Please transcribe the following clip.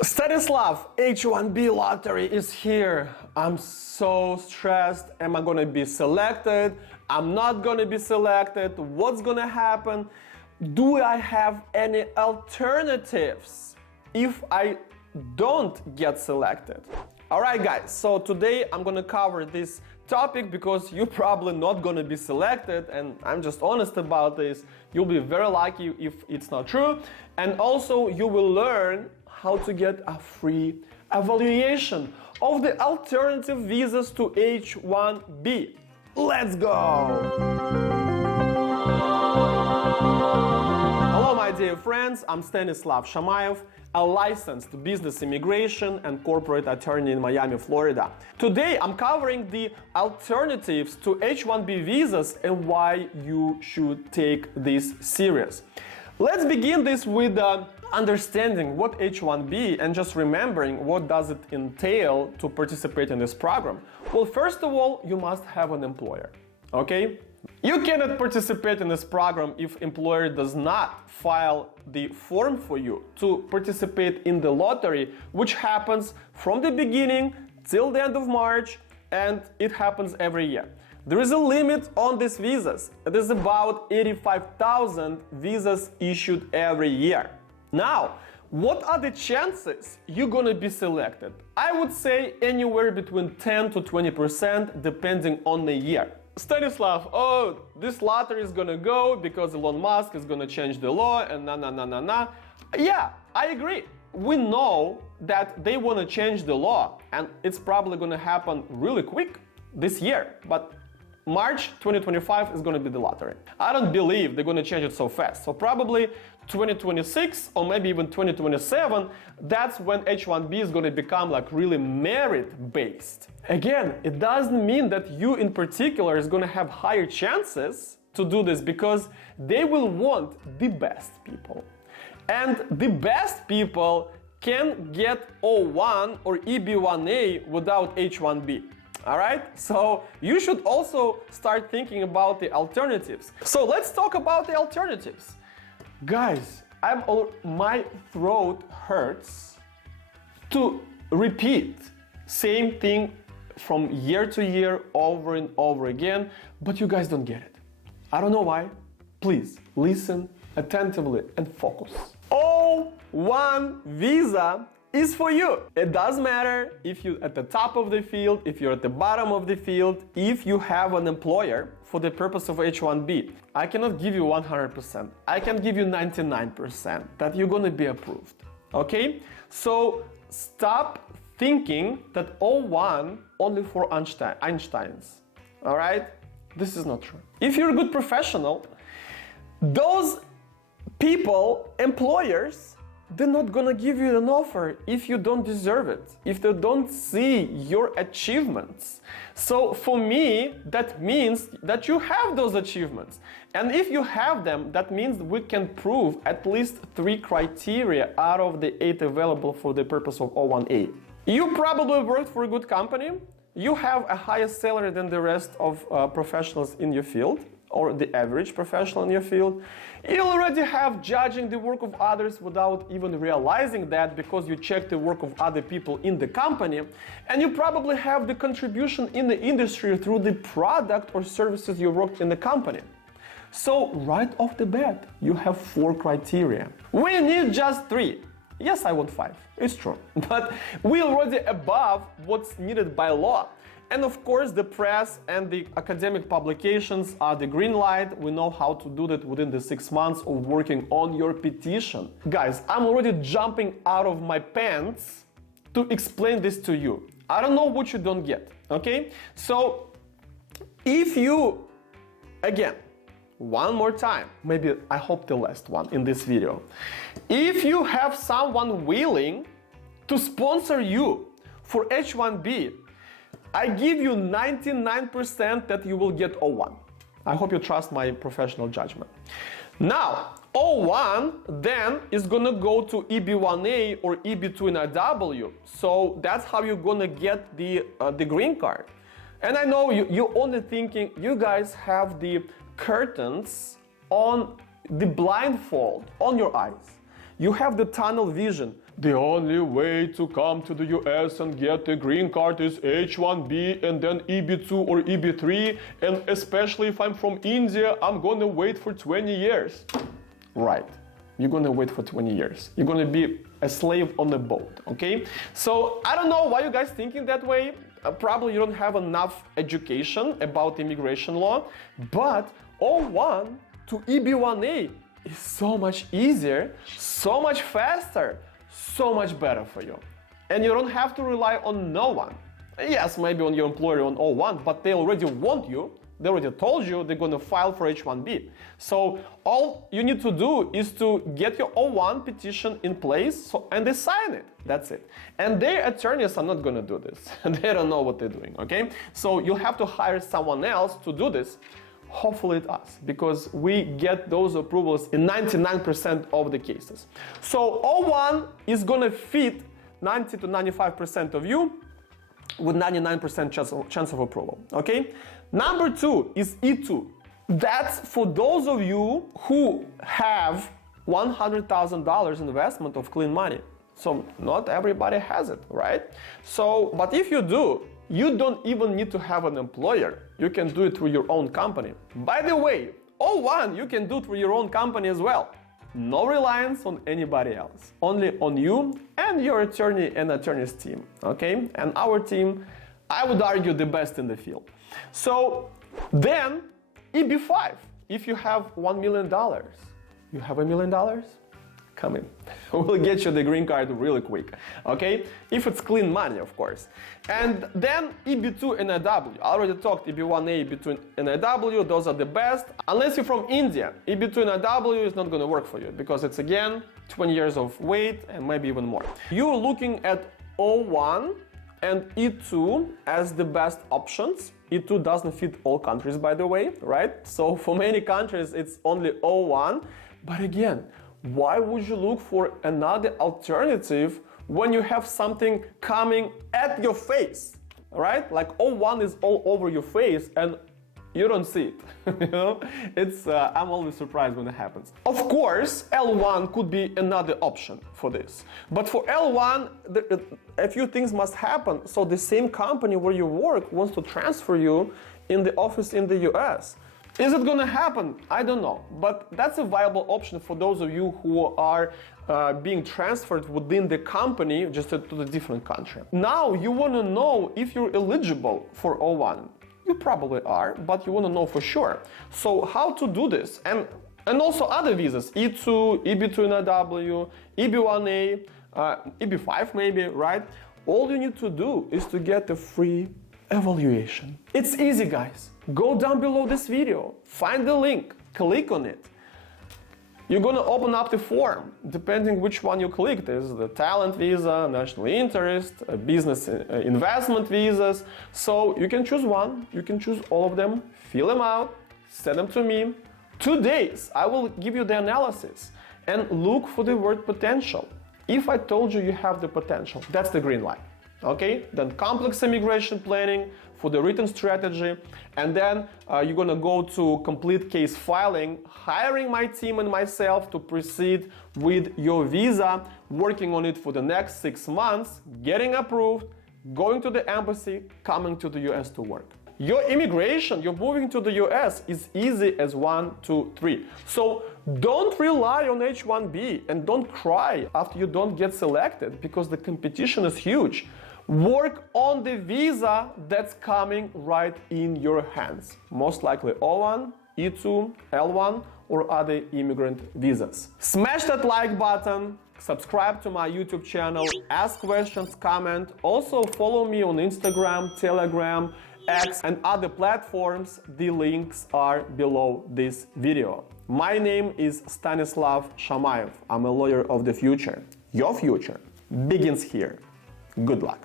Stanislav, H-1B lottery is here. I'm so stressed. Am I gonna be selected? I'm not gonna be selected. What's gonna happen? Do I have any alternatives if I don't get selected? Alright guys, so today I'm gonna cover this topic because you're probably not gonna be selected, and I'm just honest about this. You'll be very lucky if it's not true, and also you will learn how to get a free evaluation of the alternative visas to H-1B. Let's go! Hello my dear friends, I'm Stanislav Shamayev, a licensed business immigration and corporate attorney in Miami, Florida. Today I'm covering the alternatives to H-1B visas and why you should take this serious. Let's begin this with understanding what H-1B and just remembering what does it entail to participate in this program. Well, first of all, you must have an employer, okay? You cannot participate in this program if employer does not file the form for you to participate in the lottery, which happens from the beginning till the end of March, and it happens every year. There is a limit on these visas. It is about 85,000 visas issued every year. Now, what are the chances you're gonna be selected? I would say anywhere between 10 to 20% depending on the year. Stanislav, oh, this lottery is gonna go because Elon Musk is gonna change the law and na. Yeah, I agree. We know that they wanna change the law and it's probably gonna happen really quick this year, but March 2025 is going to be the lottery. I don't believe they're going to change it so fast. So probably 2026 or maybe even 2027, that's when H-1B is going to become like really merit-based. Again, it doesn't mean that you in particular is going to have higher chances to do this because they will want the best people. And the best people can get O1 or EB1A without H-1B. Alright, so you should also start thinking about the alternatives. So let's talk about the alternatives. Guys, my throat hurts to repeat same thing from year to year over and over again, but you guys don't get it. I don't know why. Please listen attentively and focus. O1 visa is for you. It doesn't matter if you're at the top of the field, if you're at the bottom of the field, if you have an employer for the purpose of H-1B. I cannot give you 100%. I can give you 99% that you're gonna be approved. Okay? So stop thinking that O1 only for Einsteins. Alright? This is not true. If you're a good professional, those people, employers, they're not gonna give you an offer if you don't deserve it, if they don't see your achievements. So for me, that means that you have those achievements. And if you have them, that means we can prove at least 3 criteria out of the 8 available for the purpose of O1A. You probably worked for a good company. You have a higher salary than the rest of professionals in your field, or the average professional in your field. You already have judging the work of others without even realizing that because you check the work of other people in the company, and you probably have the contribution in the industry through the product or services you worked in the company. So right off the bat, you have 4 criteria. We need just 3. Yes, I want 5, it's true, but we're already above what's needed by law. And of course, the press and the academic publications are the green light. We know how to do that within the 6 months of working on your petition. Guys, I'm already jumping out of my pants to explain this to you. I don't know what you don't get, okay? So, if you, again, one more time, maybe I hope the last one in this video. If you have someone willing to sponsor you for H-1B, I give you 99% that you will get O1. I hope you trust my professional judgment. Now, O1 then is gonna go to EB1A or EB2 in IW. So that's how you're gonna get the green card. And I know you're only thinking, you guys have the curtains on the blindfold on your eyes. You have the tunnel vision. the only way to come to the US and get the green card is H-1B and then EB2 or EB3, and especially if I'm from India, I'm gonna wait for 20 years. Right, you're gonna wait for 20 years. You're gonna be a slave on a boat, okay? So I don't know why you guys thinking that way. Probably you don't have enough education about immigration law, but O1 to EB1A is so much easier, so much faster, so much better for you. And you don't have to rely on no one. Yes, maybe on your employer on O1, but they already want you. They already told you they're going to file for H-1B. So all you need to do is to get your O1 petition in place and they sign it. That's it. And their attorneys are not going to do this. They don't know what they're doing, okay? So you'll have to hire someone else to do this. Hopefully it's us, because we get those approvals in 99% of the cases. So O1 is going to fit 90 to 95% of you with 99% chance of approval, okay? Number 2 is E2. That's for those of you who have $100,000 investment of clean money. So not everybody has it, right? So, but if you do, you don't even need to have an employer. You can do it through your own company. By the way, O1 you can do through your own company as well. No reliance on anybody else. Only on you and your attorney and attorney's team, okay? And our team, I would argue, the best in the field. So then EB5, if you have $1 million, you have $1 million? Come in. We'll get you the green card really quick, okay? If it's clean money, of course. And then EB2 and NIW. I already talked EB1A, EB2 and NIW, those are the best. Unless you're from India, EB2 and NIW is not gonna work for you because it's again 20 years of wait and maybe even more. You're looking at O1 and E2 as the best options. E2 doesn't fit all countries, by the way, right? So for many countries, it's only O1. But again, why would you look for another alternative when you have something coming at your face, right? Like O1 is all over your face and you don't see it. You know, I'm always surprised when it happens. Of course, L1 could be another option for this. But for L1, a few things must happen. So the same company where you work wants to transfer you in the office in the US. Is it gonna happen? I don't know, but that's a viable option for those of you who are being transferred within the company just to the different country. Now you wanna know if you're eligible for O1. You probably are, but you wanna know for sure. So how to do this? And also other visas, E2, EB2NW, EB1A, EB5 maybe, right? All you need to do is to get a free evaluation. It's easy, guys. Go down below this video, find the link, click on it. You're gonna open up the form, depending which one you click. There's the talent visa, national interest, business investment visas. So you can choose one, you can choose all of them, fill them out, send them to me. 2 days, I will give you the analysis and look for the word potential. If I told you you have the potential, that's the green light. Okay, then complex immigration planning for the written strategy, and then you're gonna go to complete case filing, hiring my team and myself to proceed with your visa, working on it for the next 6 months, getting approved, going to the embassy, coming to the US to work. Your immigration, you're moving to the US is easy as 1, 2, 3. So don't rely on H-1B and don't cry after you don't get selected because the competition is huge. Work on the visa that's coming right in your hands. Most likely O1, E2, L1, or other immigrant visas. Smash that like button, subscribe to my YouTube channel, ask questions, comment. Also follow me on Instagram, Telegram, X, and other platforms. The links are below this video. My name is Stanislav Shamayev. I'm a lawyer of the future. Your future begins here. Good luck.